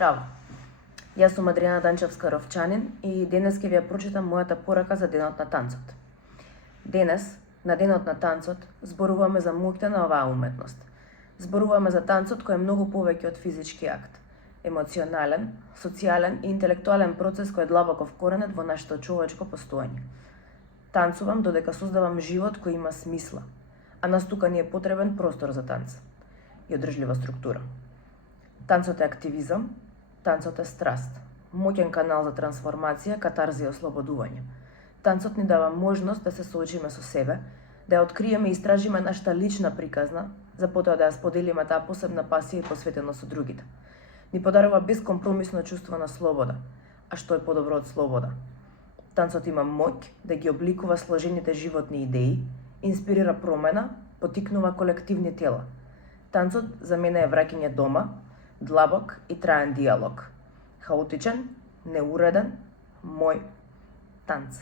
Здраво! Јас сум Адријана Данчевска-Ровчанин и денес ќе ви ја прочитам мојата порака за денот на танцот. Денес, на денот на танцот, зборуваме за моќта на оваа уметност. Зборуваме за танцот кој е многу повеќе од физички акт. Емоционален, социјален и интелектуален процес кој е длабоко вкоренет во нашето човечко постоење. Танцувам додека создавам живот кој има смисла, а нас тука ни е потребен простор за танц и одржлива структура. Танцот е активизам, танцот е страст, моќен канал за трансформација, катарзија и ослободување. Танцот ни дава можност да се соочиме со себе, да ја откриеме и истражиме нашата лична приказна, за потоа да ја споделиме таа посебна пасија и посветеност со другите. Ни подарува безкомпромисно чувство на слобода, а што е подобро од слобода? Танцот има моќ да ги обликува сложените животни идеи, инспирира промена, поттикнува колективни тела. Танцот за мене е враќање дома, длабок и траен диалог. Хаотичен, неуреден, мој танц.